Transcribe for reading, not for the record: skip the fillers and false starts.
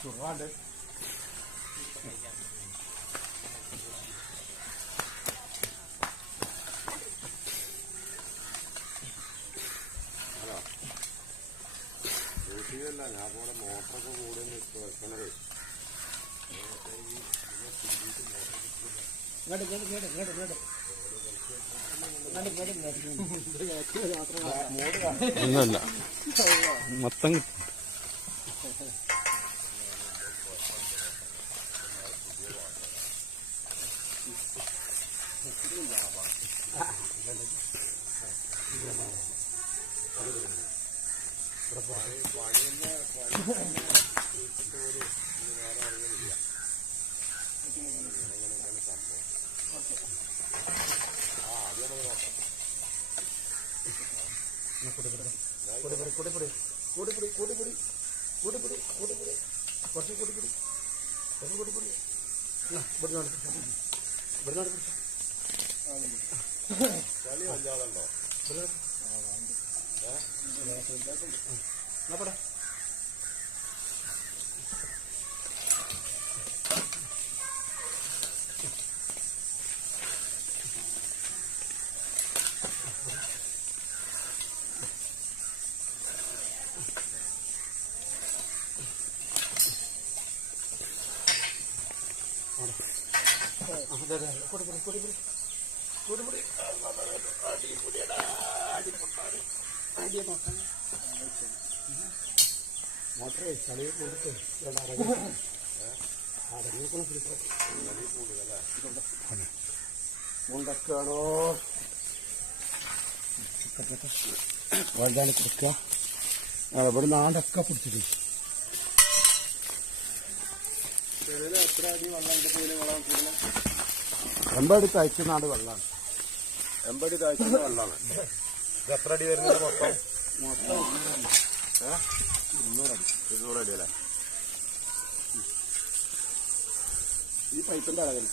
ചുറാണ്ട് ഞാൻ പോലെ മോട്ടറൊക്കെ കൂടെ വെക്കണത് ഒന്നല്ല മൊത്തം കളി വല്ലാതുണ്ടോ മോട്ടറേ കളി കൊടുത്ത് ഉണ്ടാക്കാണോ വലുതാനി കൊടുക്കുക ഇവിടെ നാടൊക്കെ പിടിച്ചിട്ട് എത്ര അടി വെള്ളം 80 താഴ്ചനാട് വെള്ളമാണ് 80 താഴ്ച വെള്ളമാണ് ഇത് എത്ര അടി വരുന്നത് മൊത്തം 200 അടി അല്ലേ ഈ പൈപ്പിന്റെ അളവിൽ